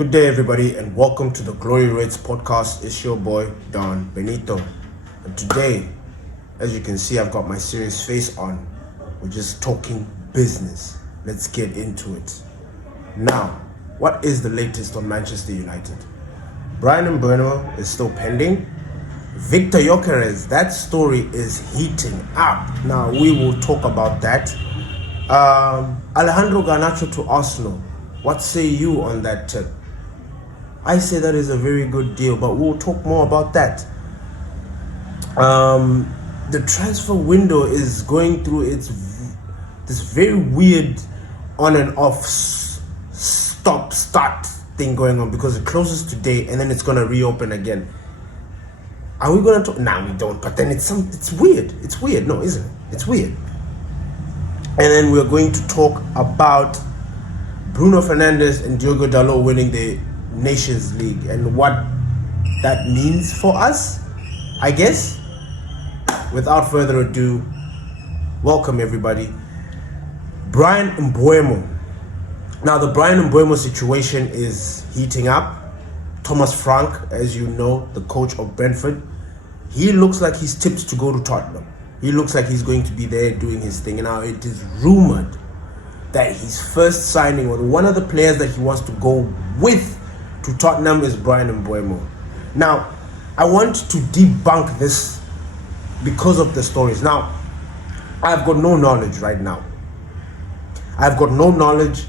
Good day, everybody, and welcome to the Glory Rates podcast. It's your boy, Don Benito. And today, as you can see, I've got my serious face on. We're just talking business. Let's get into it. Now, what is the latest on Manchester United? Bryan Mbuemo is still pending. Victor Gyokerez, that story is heating up. Now, we will talk about that. Alejandro Garnacho to Arsenal. What say you on that tip? I say that is a very good deal, but we'll talk more about that. The transfer window is going through this very weird on and off stop-start thing going on, because it closes today and then it's going to reopen again. Are we going to talk? Nah, we don't. But then it's weird. It's weird. No, isn't it? It's weird. And then we're going to talk about Bruno Fernandes and Diogo Dalot winning the Nations League and what that means for us, I guess. Without further ado, welcome everybody. Bryan Mbuemo. Now, the Bryan Mbuemo situation is heating up. Thomas Frank, as you know, the coach of Brentford, he looks like he's tipped to go to Tottenham. He looks like he's going to be there doing his thing. And now it is rumored that his first signing, or one of the players that he wants to go with to Tottenham, is Bryan Mbuemo. Now, I want to debunk this because of the stories. Now, I've got no knowledge right now. I've got no knowledge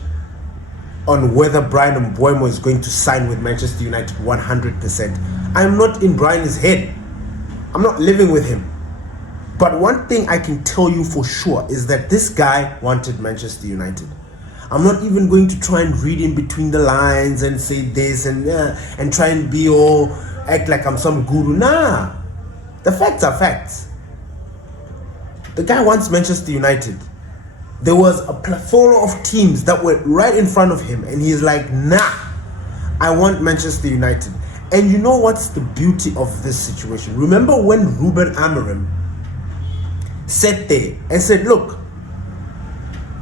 on whether Bryan Mbuemo is going to sign with Manchester United 100%. I'm not in Bryan's head. I'm not living with him. But one thing I can tell you for sure is that this guy wanted Manchester United. I'm not even going to try and read in between the lines and say this and try and act like I'm some guru. Nah, the facts are facts. The guy wants Manchester United. There was a plethora of teams that were right in front of him, and he's like, nah, I want Manchester United. And you know what's the beauty of this situation? Remember when Ruben Amorim sat there and said, look,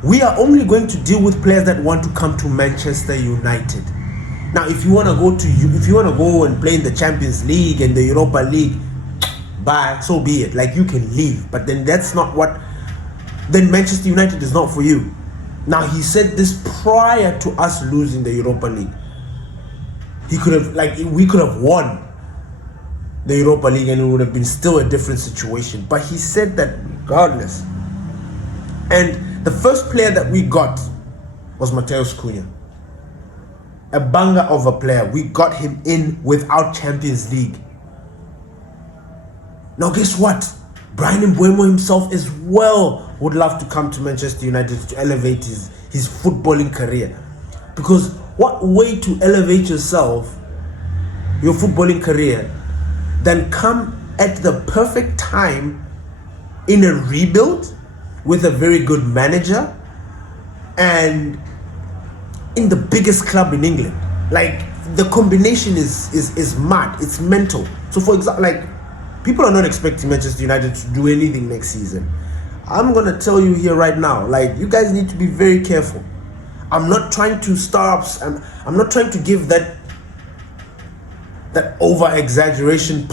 we are only going to deal with players that want to come to Manchester United. Now, if you want to go and play in the Champions League and the Europa League, bye, so be it. Like, you can leave. But then then Manchester United is not for you. Now, he said this prior to us losing the Europa League. We could have won the Europa League and it would have been still a different situation. But he said that regardless. And the first player that we got was Matheus Cunha. A banger of a player. We got him in without Champions League. Now guess what? Bryan Mbuemo himself as well would love to come to Manchester United to elevate his footballing career. Because what way to elevate yourself, your footballing career, than come at the perfect time in a rebuild with a very good manager and in the biggest club in England. Like, the combination is mad. It's mental. So for example, people are not expecting Manchester United to do anything next season. I'm gonna tell you here right now, you guys need to be very careful. I'm not trying to I'm not trying to give that over exaggeration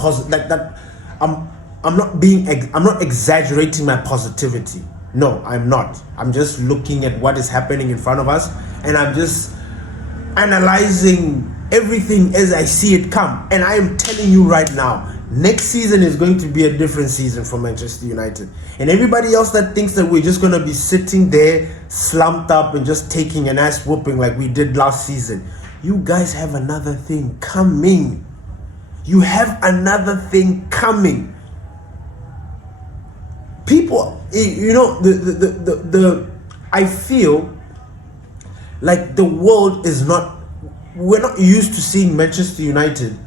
I'm not exaggerating my positivity. No, I'm not. I'm just looking at what is happening in front of us, and I'm just analyzing everything as I see it come. And I am telling you right now, next season is going to be a different season for Manchester United. And everybody else that thinks that we're just going to be sitting there slumped up and just taking an ass whooping like we did last season, you guys have another thing coming. You have another thing coming. People, I feel like the world is not, we're not used to seeing Manchester United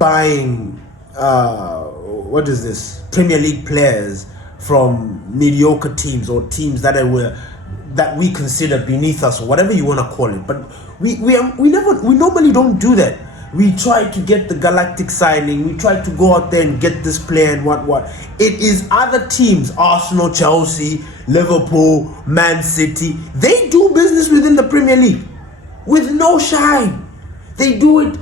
buying Premier League players from mediocre teams or teams that we consider beneath us, or whatever you want to call it. But we normally don't do that. We try to get the galactic signing. We try to go out there and get this player and what. It is other teams, Arsenal, Chelsea, Liverpool, Man City. They do business within the Premier League with no shine. They do it.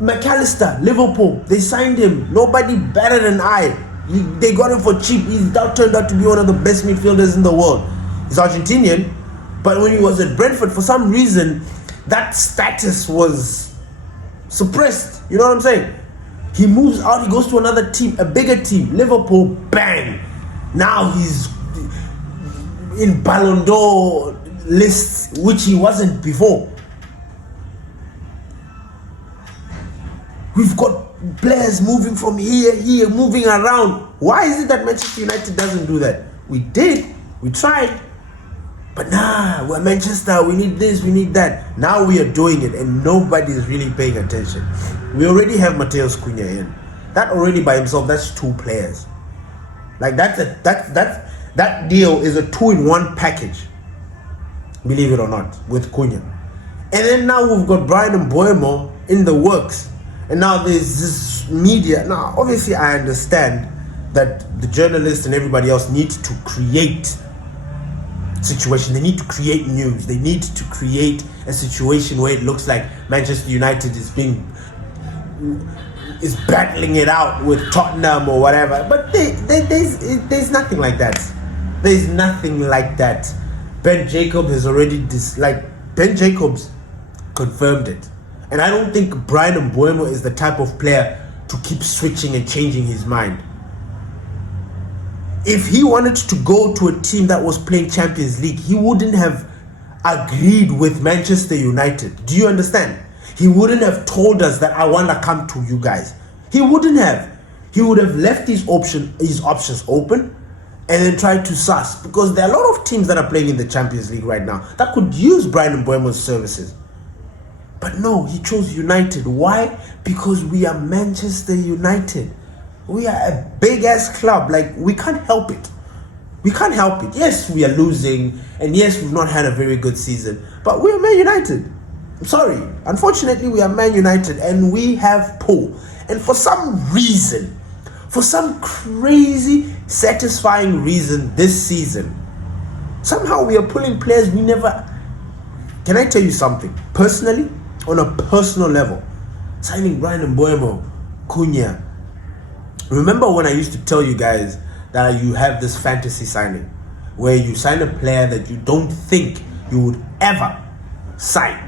McAllister, Liverpool, they signed him. Nobody better than I. They got him for cheap. He's now turned out to be one of the best midfielders in the world. He's Argentinian, but when he was at Brentford, for some reason, that status was suppressed. You know what I'm saying? He moves out, he goes to another team, a bigger team, Liverpool, bang. Now he's in Ballon d'Or lists, which he wasn't before. We've got players moving from here, moving around. Why is it that Manchester United doesn't do that? We did, we tried. But nah, we're Manchester, we need this, we need that. Now we are doing it and nobody is really paying attention. We already have Matheus Cunha in. That already by himself, that's 2 players. Like that deal is a 2-in-1 package. Believe it or not, with Cunha. And then now we've got Bryan Mbuemo in the works. And now there's this media. Now, obviously I understand that the journalists and everybody else need to create situation. They need to create news. They need to create a situation where it looks like Manchester United is battling it out with Tottenham or whatever. But there's nothing like that. There's nothing like that. Ben Jacobs has already Ben Jacobs confirmed it. And I don't think Bryan Mbuemo is the type of player to keep switching and changing his mind. If he wanted to go to a team that was playing Champions League, he wouldn't have agreed with Manchester United. Do you understand? He wouldn't have told us that I want to come to you guys. He wouldn't have. He would have left his options open and then tried to suss. Because there are a lot of teams that are playing in the Champions League right now that could use Bryan Mbuemo's services. But no, he chose United. Why? Because we are Manchester United. We are a big-ass club. Like, we can't help it. We can't help it. Yes, we are losing. And yes, we've not had a very good season. But we are Man United. I'm sorry. Unfortunately, we are Man United. And we have pull. And for some reason, for some crazy, satisfying reason this season, somehow we are pulling players we never... Can I tell you something? Personally, on a personal level, signing Bryan Mbuemo, Cunha. Remember when I used to tell you guys that you have this fantasy signing where you sign a player that you don't think you would ever sign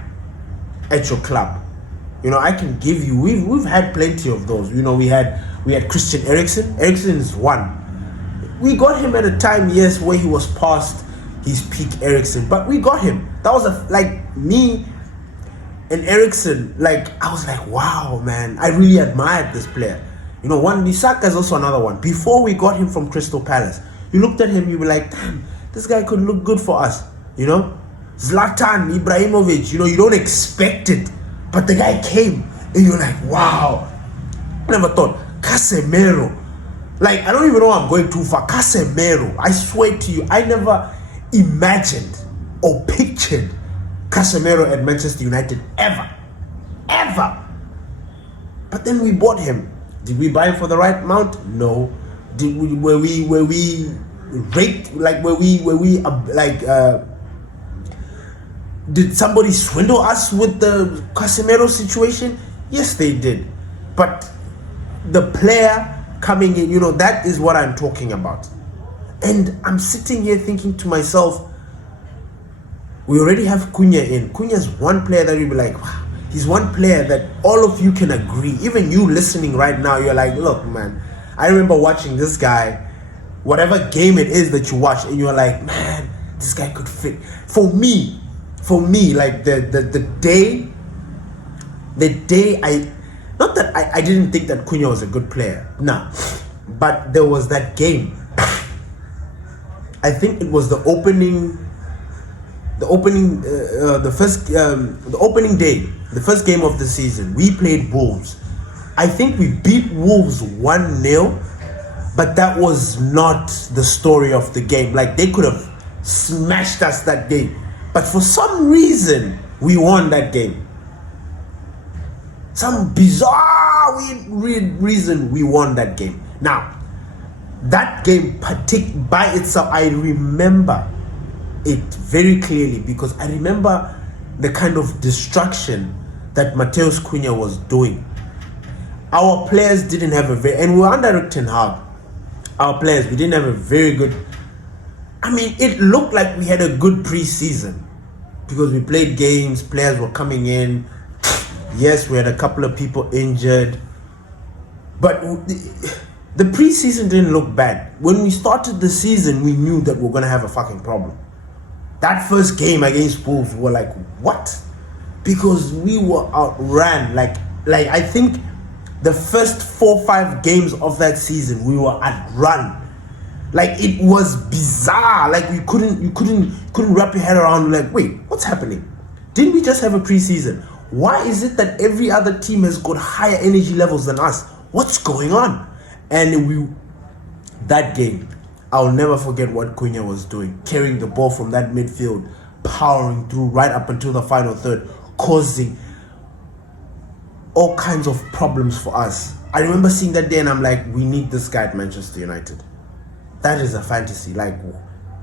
at your club? You know, I can give you, we've had plenty of those. You know, we had Christian Eriksen. Eriksen is one. We got him at a time, yes, where he was past his peak Eriksen, but we got him. That was me and Eriksen, I was like, wow, man, I really admired this player. You know, Nisaka is also another one. Before we got him from Crystal Palace, you looked at him, you were like, damn, this guy could look good for us. You know, Zlatan Ibrahimovic, you know, you don't expect it, but the guy came and you're like, wow. I never thought. Casemiro, I don't even know I'm going too far. Casemiro, I swear to you, I never imagined or pictured Casemiro at Manchester United ever. But then we bought him. Did we buy him for the right amount? No. Were we raped? Did somebody swindle us with the Casemiro situation? Yes, they did. But the player coming in, you know, that is what I'm talking about. And I'm sitting here thinking to myself, we already have Cunha in. Cunha's one player that you'll be like, wow, he's one player that all of you can agree. Even you listening right now, you're like, look, man, I remember watching this guy, whatever game it is that you watch, and you're like, man, this guy could fit. For me, the day I didn't think that Cunha was a good player. Nah. But there was that game. I think it was the opening day, the first game of the season. We played Wolves. I think we beat Wolves 1-0, but that was not the story of the game. They could have smashed us that game, but for some reason we won that game. Some bizarre reason we won that game. Now, that game by itself, I remember it very clearly because I remember the kind of destruction that Matheus Cunha was doing. Our players didn't have and we were under Ten Hag. Our players, we didn't have a very good. I mean, it looked like we had a good pre-season because we played games, players were coming in. Yes, we had a couple of people injured, but the pre-season didn't look bad. When we started the season, we knew that we were going to have a fucking problem. That first game against Wolves, we were like, what? Because we were outran. Like I think the first 4-5 games of that season, we were outrun. Like, it was bizarre. Like, you couldn't wrap your head around. Like, wait, what's happening? Didn't we just have a preseason? Why is it that every other team has got higher energy levels than us? What's going on? And that game, I'll never forget what Cunha was doing, carrying the ball from that midfield, powering through right up until the final third, causing all kinds of problems for us. I remember seeing that day and I'm like, we need this guy at Manchester United. That is a fantasy. Like,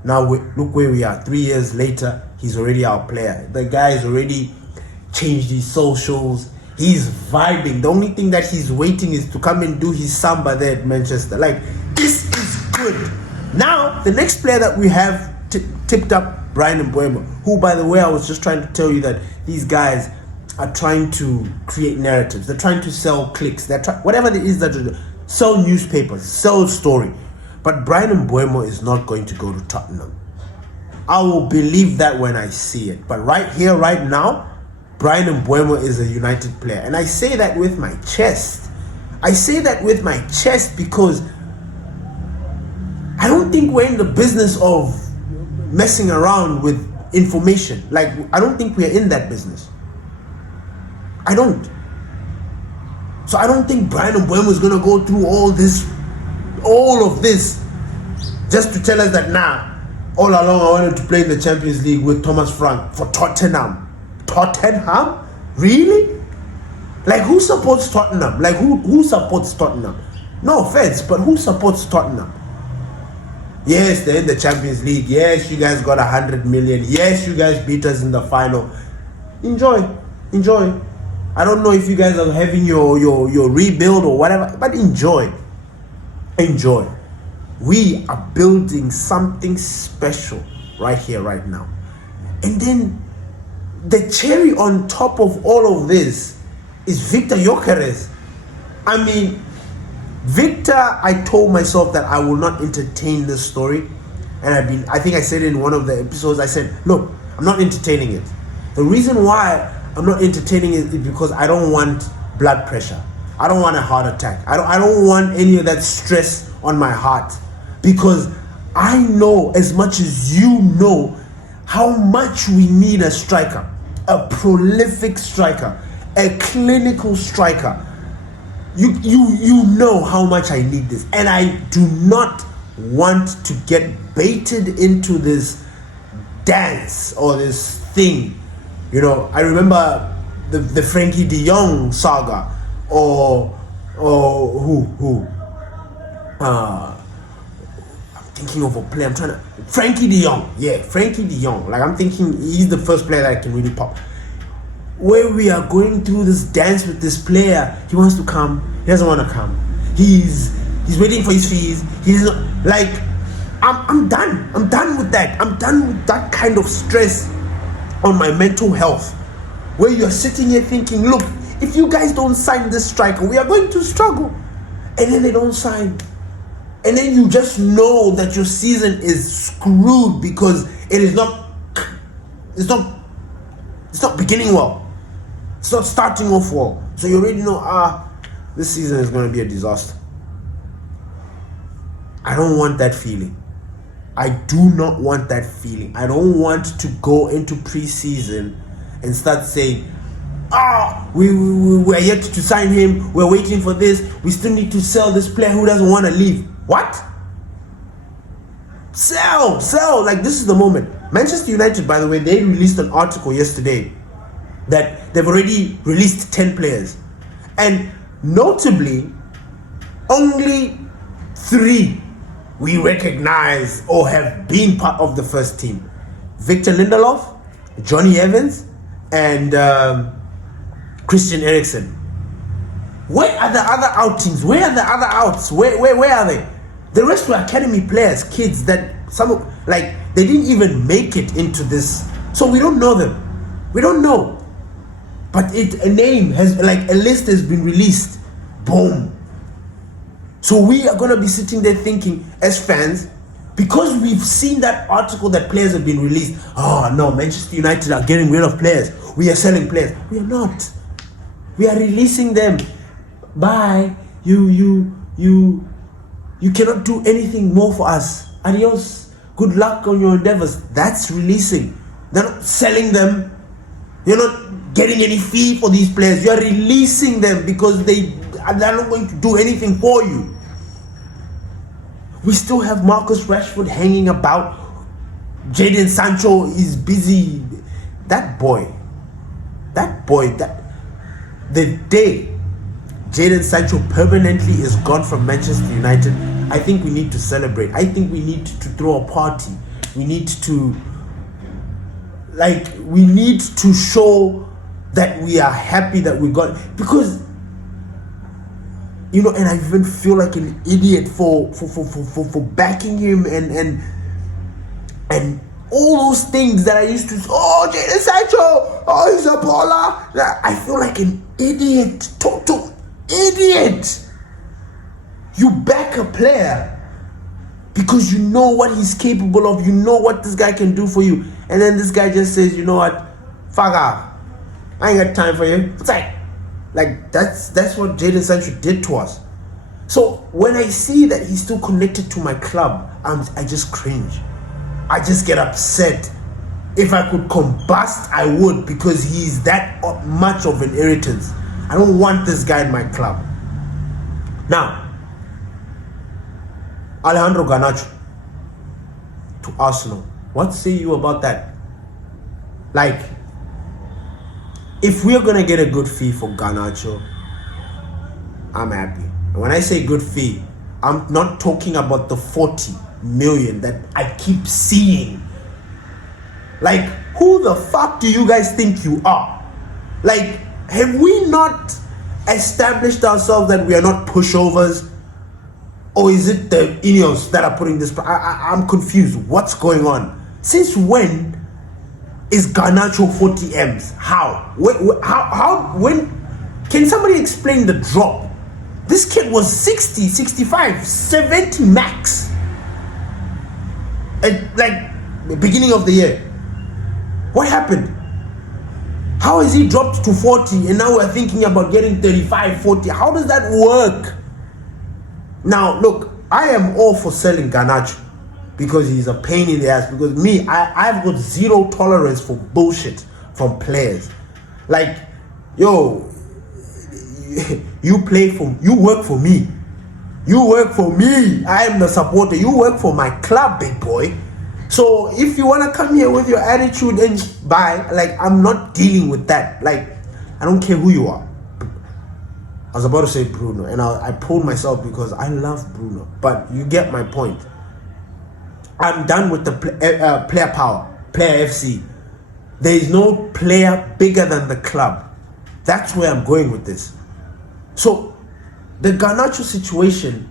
now look where we are. 3 years later, he's already our player. The guy has already changed his socials. He's vibing. The only thing that he's waiting is to come and do his samba there at Manchester. Like, this is good. Now, the next player that we have tipped up, Bryan Mbuemo, who, by the way, I was just trying to tell you that these guys are trying to create narratives. They're trying to sell clicks. Whatever it is that they do, sell newspapers, sell story. But Bryan Mbuemo is not going to go to Tottenham. I will believe that when I see it. But right here, right now, Bryan Mbuemo is a United player. And I say that with my chest. I say that with my chest because I don't think we're in the business of messing around with information. Like, I don't think we're in that business. I don't. So I don't think Bryan Mbuemo is going to go through all of this just to tell us that, all along I wanted to play in the Champions League with Thomas Frank for Tottenham. Tottenham? Really? Like, who supports Tottenham? Like, who supports Tottenham? No offense, but who supports Tottenham? Yes, they're in the Champions League. Yes, you guys got 100 million. Yes, you guys beat us in the final. Enjoy. I don't know if you guys are having your rebuild or whatever, but enjoy. We are building something special right here, right now. And then the cherry on top of all of this is Victor Gyokerez. I mean, Victor, I told myself that I will not entertain this story. And I think I said in one of the episodes, I said, look, I'm not entertaining it. The reason why I'm not entertaining it is because I don't want blood pressure. I don't want a heart attack. I don't want any of that stress on my heart. Because I know, as much as you know, how much we need a striker. A prolific striker. A clinical striker. You know how much I need this. And I do not want to get baited into this dance or this thing. You know, I remember the Frankie de Jong saga. Or who? I'm thinking of a player. Frankie de Jong. Yeah, Frankie de Jong. Like, I'm thinking he's the first player that can really pop. Where we are going through this dance with this player, he wants to come. He doesn't want to come. He's waiting for his fees. He's not, like, I'm done. I'm done with that. I'm done with that kind of stress on my mental health. Where you're sitting here thinking, look, if you guys don't sign this striker, we are going to struggle. And then they don't sign. And then you just know that your season is screwed because it's not beginning well. It's not starting off well. So you already know, this season is going to be a disaster. I don't want that feeling. I do not want that feeling. I don't want to go into preseason and start saying, we're yet to sign him. We're waiting for this. We still need to sell this player who doesn't want to leave. What? Sell. Like, this is the moment. Manchester United, by the way, they released an article yesterday that they've already released 10 players. And notably, only 3 we recognize or have been part of the first team. Victor Lindelof, Johnny Evans, and Christian Eriksen. Where are the other outings? Where are the other outs? Where are they? The rest were academy players, kids that they didn't even make it into this. So we don't know them. We don't know. But a list has been released. Boom. So we are gonna be sitting there thinking, as fans, because we've seen that article that players have been released. Oh no, Manchester United are getting rid of players. We are selling players. We are not. We are releasing them. Bye. You cannot do anything more for us. Adios. Good luck on your endeavors. That's releasing. They're not selling them. You're not getting any fee for these players. You are releasing them because they're not going to do anything for you. We still have Marcus Rashford hanging about. Jadon Sancho is busy. The day Jadon Sancho permanently is gone from Manchester United, I think we need to celebrate. I think we need to throw a party. We need to show that we are happy that we got, because and I even feel like an idiot for backing him and all those things that I used to say. Oh, Jadon Sancho, oh, he's a baller. I feel like an idiot, total idiot. You back a player because you know what he's capable of, you know what this guy can do for you, and then this guy just says, you know what, fuck off, I ain't got time for you. It's like that's what Jadon Sancho did to us. So when I see that he's still connected to my club, I just cringe. I just get upset. If I could combust, I would, because he's that much of an irritant. I don't want this guy in my club. Now, Alejandro Garnacho to Arsenal. What say you about that? If we're gonna get a good fee for Garnacho, I'm happy. And when I say good fee, I'm not talking about the 40 million that I keep seeing. Who the fuck do you guys think you are? Have we not established ourselves that we are not pushovers? Or is it the Ineos that are putting this? I'm confused. What's going on? Since when is Garnacho 40 M's? How? When? Can somebody explain the drop? This kid was 60, 65, 70 max at the beginning of the year. What happened? How has he dropped to 40 and now we're thinking about getting 35, 40? How does that work? Now, look, I am all for selling Garnacho because he's a pain in the ass. Because I've got zero tolerance for bullshit from players. You work for me. You work for me. I am the supporter. You work for my club, big boy. So if you want to come here with your attitude and bye, I'm not dealing with that. I don't care who you are. I was about to say Bruno, and I pulled myself because I love Bruno. But you get my point. I'm done with the player power, player FC. There is no player bigger than the club. That's where I'm going with this. So, the Garnacho situation,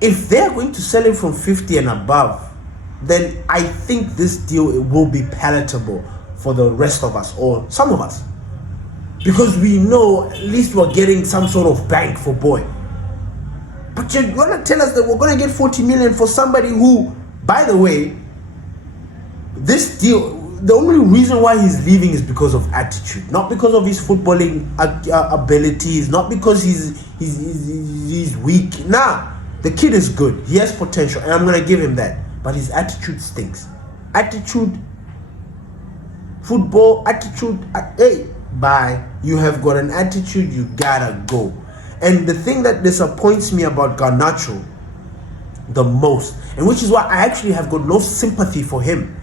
if they're going to sell him from 50 and above, then I think this deal will be palatable for the rest of us, or some of us. Because we know at least we're getting some sort of bank for boy. But you're going to tell us that we're going to get 40 million for somebody who, by the way, this deal, the only reason why he's leaving is because of attitude, not because of his footballing abilities, not because he's weak. Nah, the kid is good. He has potential, and I'm going to give him that. But his attitude stinks. Attitude, football, attitude, hey, bye. You have got an attitude, you gotta go. And the thing that disappoints me about Garnacho the most, and which is why I actually have got no sympathy for him,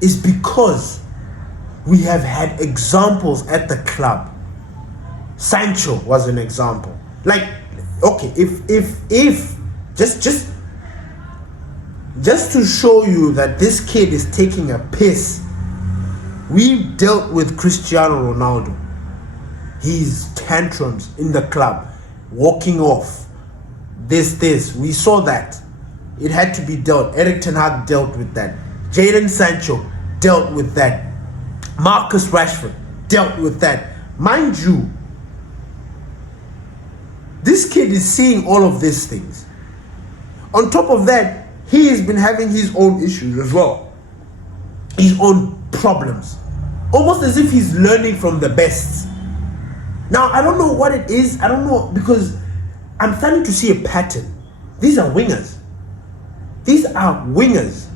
is because we have had examples at the club. Sancho was an example. Okay, if just to show you that this kid is taking a piss, We dealt with Cristiano Ronaldo. His tantrums in the club, walking off, this. We saw that. It had to be dealt. Erik ten Hag dealt with that. Jadon Sancho dealt with that. Marcus Rashford dealt with that. Mind you, this kid is seeing all of these things. On top of that, he has been having his own issues as well. His own problems. Almost as if he's learning from the best. Now, I don't know what it is. I don't know, because I'm starting to see a pattern. These are wingers. These are wingers.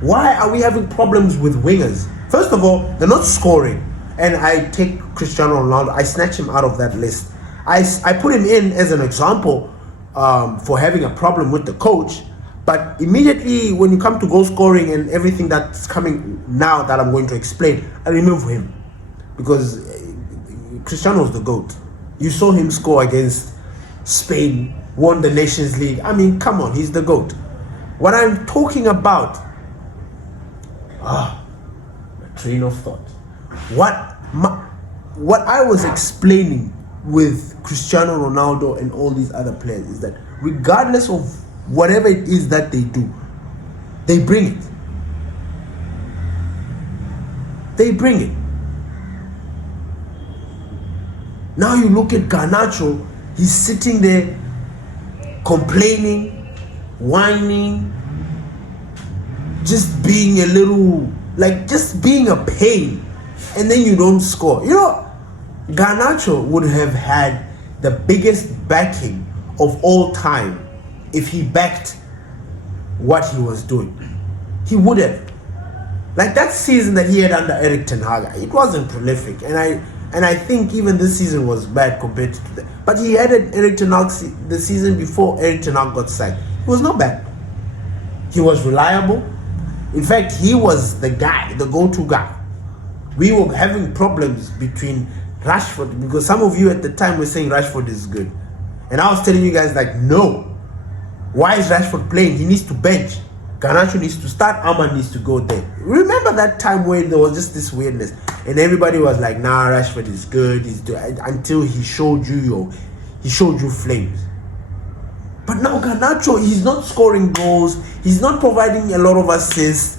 Why are we having problems with wingers? First of all, they're not scoring. And I take Cristiano Ronaldo, I snatch him out of that list. I put him in as an example for having a problem with the coach. But immediately when you come to goal scoring and everything that's coming now that I'm going to explain, I remove him. Because Cristiano's the GOAT. You saw him score against Spain, won the Nations League. I mean, come on, he's the GOAT. What I'm talking about, my train of thought. What I was explaining with Cristiano Ronaldo and all these other players is that regardless of whatever it is that they do, they bring it. They bring it. Now you look at Garnacho, he's sitting there complaining, whining, just being a little, like just being a pain, and then you don't score. You know, Garnacho would have had the biggest backing of all time if he backed what he was doing. He would have. Like that season that he had under Erik ten Hag, it wasn't prolific, and I think even this season was bad compared to that. But he added Erik ten Hag the season before Erik ten Hag got sacked. It was not bad. He was reliable. In fact, he was the guy, the go-to guy. We were having problems between Rashford, because some of you at the time were saying Rashford is good. And I was telling you guys, like, no. Why is Rashford playing? He needs to bench. Garnacho needs to start. Ahmad needs to go there. Remember that time where there was just this weirdness, and everybody was like, nah, Rashford is good. He's good, until he showed you flames. But now Garnacho, he's not scoring goals. He's not providing a lot of assists.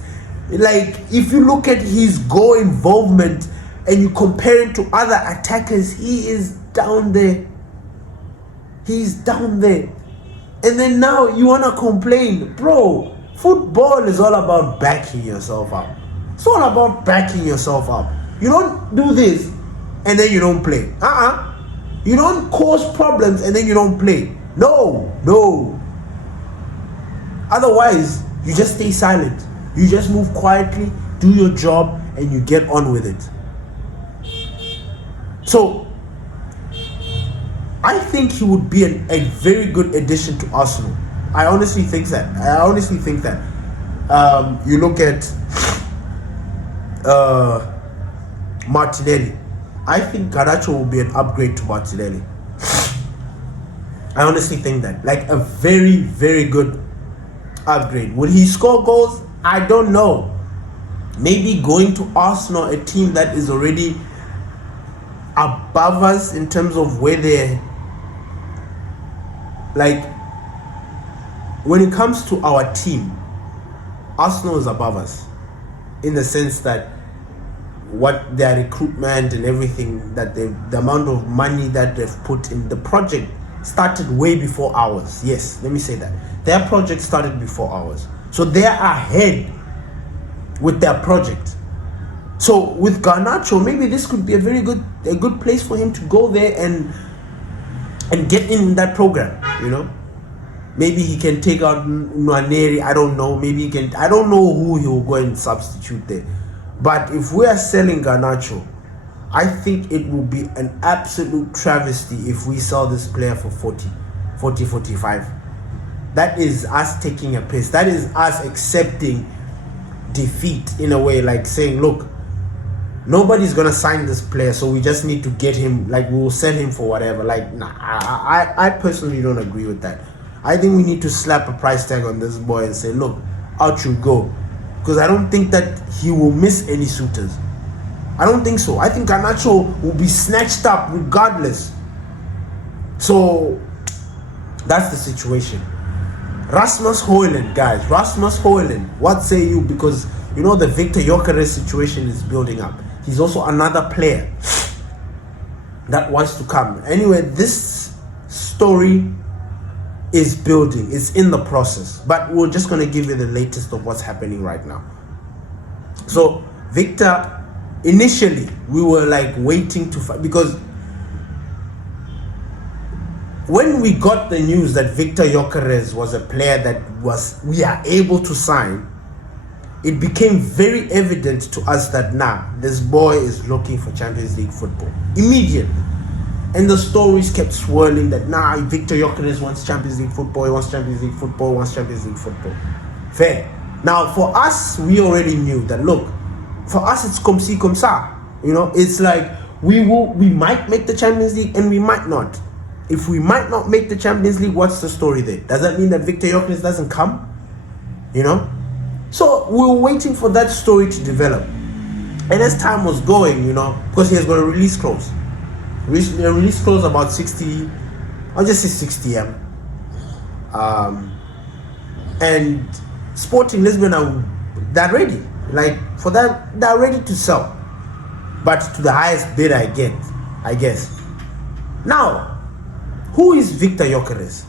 Like, if you look at his goal involvement and you compare it to other attackers, he is down there. He's down there. And then now you want to complain. Bro, football is all about backing yourself up. It's all about backing yourself up. You don't do this and then you don't play. You don't cause problems and then you don't play. No. Otherwise, you just stay silent. You just move quietly, do your job, and you get on with it. So, I think he would be a very good addition to Arsenal. I honestly think that. You look at Martinelli. I think Garnacho will be an upgrade to Martinelli. I honestly think that. Like a very, very good upgrade. Will he score goals? I don't know. Maybe going to Arsenal, a team that is already above us in terms of where they're, like, when it comes to our team, Arsenal is above us in the sense that what their recruitment and everything, that the amount of money that they've put in the project started way before ours. Yes, let me say that. Their project started before ours. So they are ahead with their project. So with Garnacho, maybe this could be a good place for him to go there and get in that program, you know. Maybe he can take out Nwaneri, I don't know. Maybe he can, I don't know who he will go and substitute there. But if we are selling Garnacho, I think it will be an absolute travesty if we sell this player for 45. That is us taking a piss. That is us accepting defeat in a way, like saying, look, nobody's gonna sign this player, so we just need to get him, like we will sell him for whatever. Like, nah, I personally don't agree with that. I think we need to slap a price tag on this boy and say, look, out you go. Because I don't think that he will miss any suitors. I don't think so. I think Garnacho will be snatched up regardless. So that's the situation. Rasmus Hojlund, guys. Rasmus Hojlund. What say you? Because you know the Victor Gyokerez situation is building up. He's also another player that wants to come. Anyway, this story is building. It's in the process. But we're just going to give you the latest of what's happening right now. So, Victor, initially, we were like waiting to fight. Because when we got the news that Victor Gyokerez was a player that we are able to sign, it became very evident to us that this boy is looking for Champions League football. Immediately. And the stories kept swirling that Victor Gyokerez wants Champions League football, he wants Champions League football, he wants Champions League football. Fair. Now for us, we already knew that look, for us it's comme ci comme ça. You know, it's like we might make the Champions League and we might not. If we might not make the Champions League, what's the story there? Does that mean that Victor Gyokerez doesn't come? You know? So we were waiting for that story to develop. And as time was going, you know, because he has got a release clause. Release clause about 60, I'll just say 60 M. And Sporting Lisbon they're ready. Like for that, they're ready to sell. But to the highest bid I guess. Now, who is Victor Gyokerez?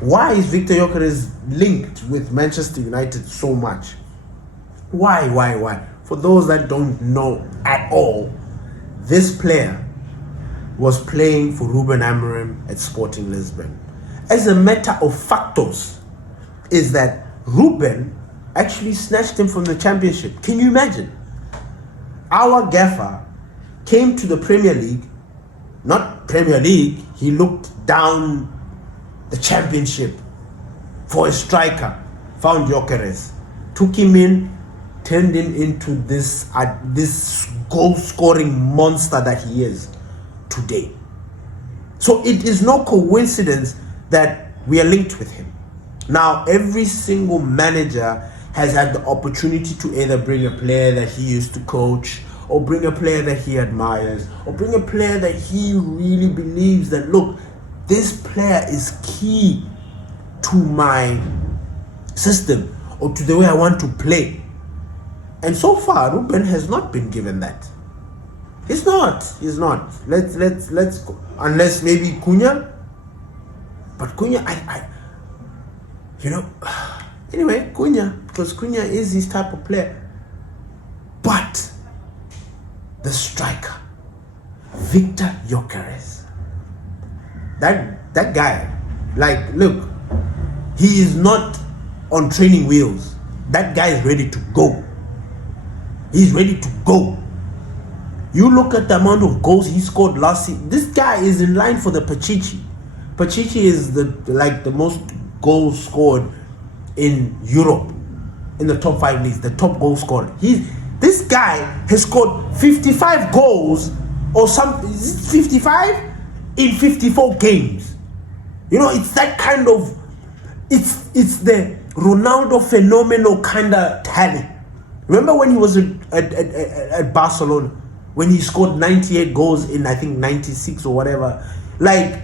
Why is Victor Gyokerez linked with Manchester United so much? Why? For those that don't know at all, this player was playing for Ruben Amorim at Sporting Lisbon. As a matter of factos, is that Ruben actually snatched him from the championship. Can you imagine? Our gaffer came to the Premier League, not Premier League, he looked down the championship for a striker, found Gyokerez, took him in, turned him into this goal-scoring monster that he is today. So it is no coincidence that we are linked with him. Now, every single manager has had the opportunity to either bring a player that he used to coach, or bring a player that he admires, or bring a player that he really believes that, look, this player is key to my system or to the way I want to play. And so far, Ruben has not been given that. He's not. Let's go. Unless maybe Cunha. But Cunha, anyway, Cunha, because Cunha is his type of player. But the striker, Victor Gyokerez, that guy, like, look, he is not on training wheels. That guy is ready to go. He's ready to go. You look at the amount of goals he scored last season. This guy is in line for the Pachichi. Pachichi is the most goals scored in Europe, in the top 5 leagues, the top goal scorer. This guy has scored 55 goals or something. Is it 55 in 54 games? You know, it's that kind of, it's the Ronaldo phenomenal kind of talent. Remember when he was at Barcelona, when he scored 98 goals in, I think, 96 or whatever? Like,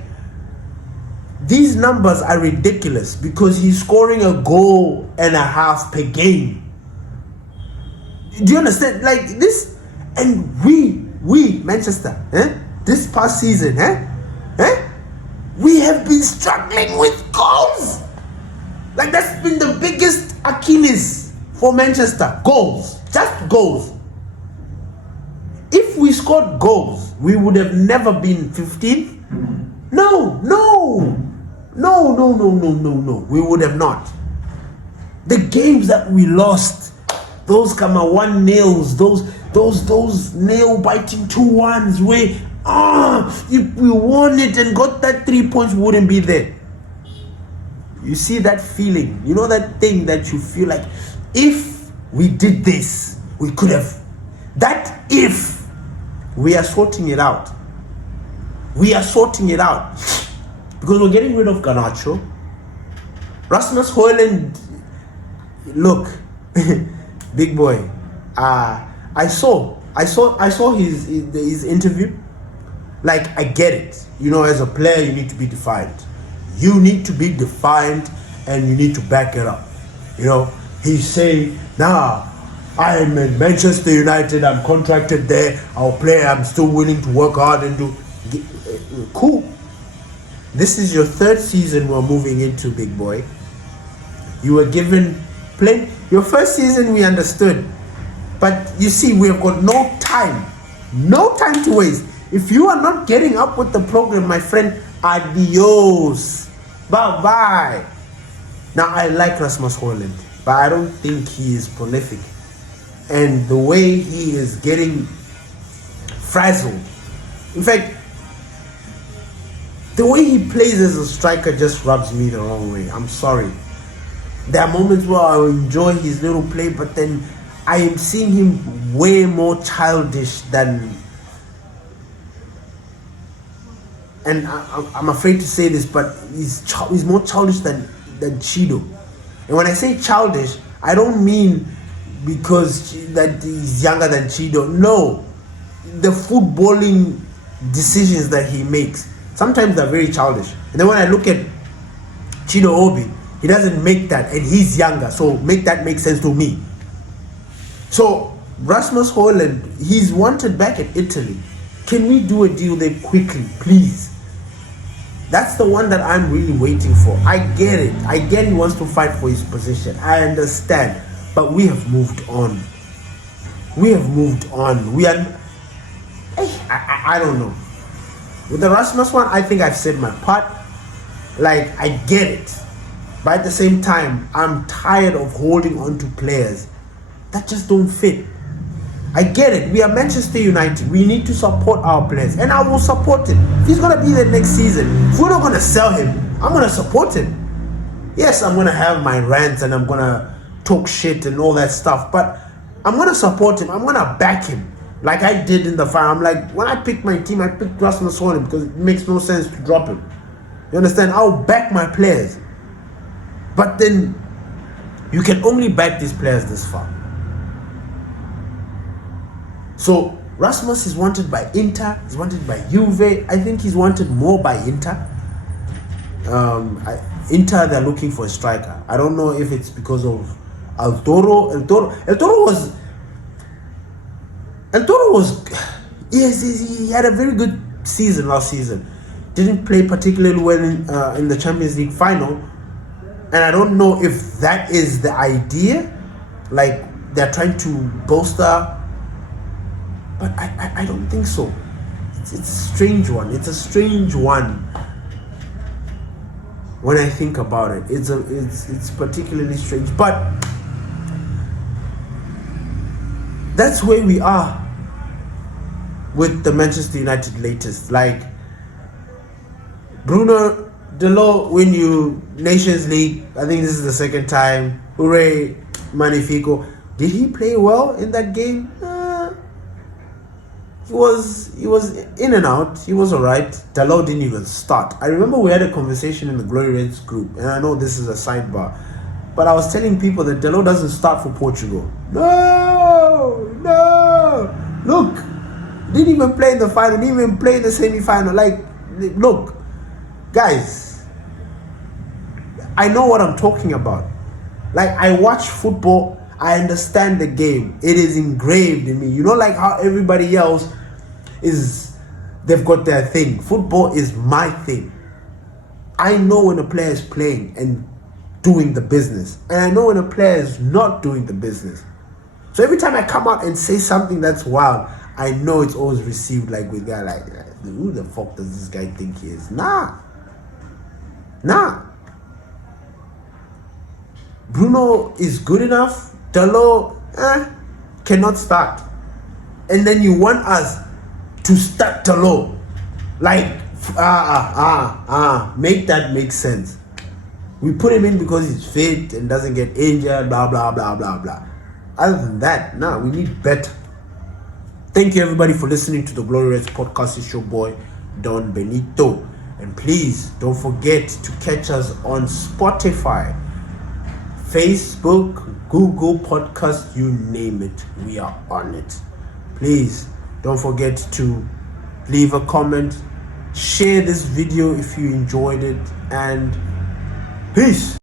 these numbers are ridiculous because he's scoring a goal and a half per game. Do you understand? Like this, and we Manchester, this past season, we have been struggling with goals. Like, that's been the biggest Achilles for Manchester. Goals, just goals. If we scored goals, we would have never been 15th. No. We would have not. The games that we lost, those 1-0s, those nail-biting 2-1s where if we won it and got that 3 points, we wouldn't be there. You see that feeling? You know that thing that you feel like, if we did this, we could have. That if, we are sorting it out. Because we're getting rid of Garnacho. Rasmus Hojlund, look, big boy, I saw I saw his interview. Like, I get it. You know, as a player, you need to be defined. You need to be defined, and you need to back it up. You know, he's saying, nah, I'm in Manchester United, I'm contracted there, I'll play, I'm still willing to work hard and do. Cool. This is your third season we're moving into, big boy. You were given plenty. Your first season we understood. But you see, we've got no time to waste. If you are not getting up with the program, my friend, adios. Bye-bye. Now, I like Rasmus Hojlund, but I don't think he is prolific. And the way he is getting frazzled. In fact, the way he plays as a striker just rubs me the wrong way. I'm sorry. There are moments where I enjoy his little play, but then I am seeing him way more childish than... And I'm afraid to say this, but he's more childish than Chido. And when I say childish, I don't mean because that he's younger than Chido. No. The footballing decisions that he makes, sometimes they're very childish. And then when I look at Chido Obi, he doesn't make that, and he's younger, so make that make sense to me. So Rasmus Hojlund, he's wanted back at Italy. Can we do a deal there quickly, please? That's the one that I'm really waiting for. I get it. I get he wants to fight for his position. I understand. But we have moved on. We have moved on. We are... I don't know. With the Rasmus one, I think I've said my part. Like, I get it. But at the same time, I'm tired of holding on to players that just don't fit. I get it. We are Manchester United. We need to support our players. And I will support it. If he's going to be there next season, if we're not going to sell him, I'm going to support him. Yes, I'm going to have my rants and I'm going to talk shit and all that stuff. But I'm going to support him. I'm going to back him. Like I did in the final. I'm like, when I picked my team, I picked Rasmus Hojlund because it makes no sense to drop him. You understand? I'll back my players. But then, you can only back these players this far. So Rasmus is wanted by Inter, he's wanted by Juve. I think he's wanted more by Inter. Inter, they're looking for a striker. I don't know if it's because of El Toro was yes, he had a very good season last season. Didn't play particularly well in the Champions League final, and I don't know if that is the idea, like they're trying to bolster. But I don't think so. It's a strange one. It's a strange one. When I think about it, it's particularly strange. But that's where we are with the Manchester United latest. Like Bruno Delort win you Nations League. I think this is the second time. Hooray, Magnifico. Did he play well in that game? He was in and out. He was alright. Dalot didn't even start. I remember we had a conversation in the Glory Reds group, and I know this is a sidebar, but I was telling people that Dalot doesn't start for Portugal. No. Look, didn't even play in the final. Didn't even play in the semi-final. Like, look, guys, I know what I'm talking about. Like, I watch football. I understand the game. It is engraved in me. You know, like how everybody else they've got their thing. Football is my thing. I know when a player is playing and doing the business. And I know when a player is not doing the business. So every time I come out and say something that's wild, I know it's always received like with guy like, who the fuck does this guy think he is? Nah. Bruno is good enough. Dalot cannot start. And then you want us to start Dalot. Like, make that make sense. We put him in because he's fit and doesn't get injured, blah, blah, blah, blah, blah. Other than that, we need better. Thank you everybody for listening to the Glory Reds podcast. It's your boy, Don Benito. And please don't forget to catch us on Spotify, Facebook, Google Podcast, you name it, we are on it. please don't forget to leave a comment, share this video if you enjoyed it, and peace.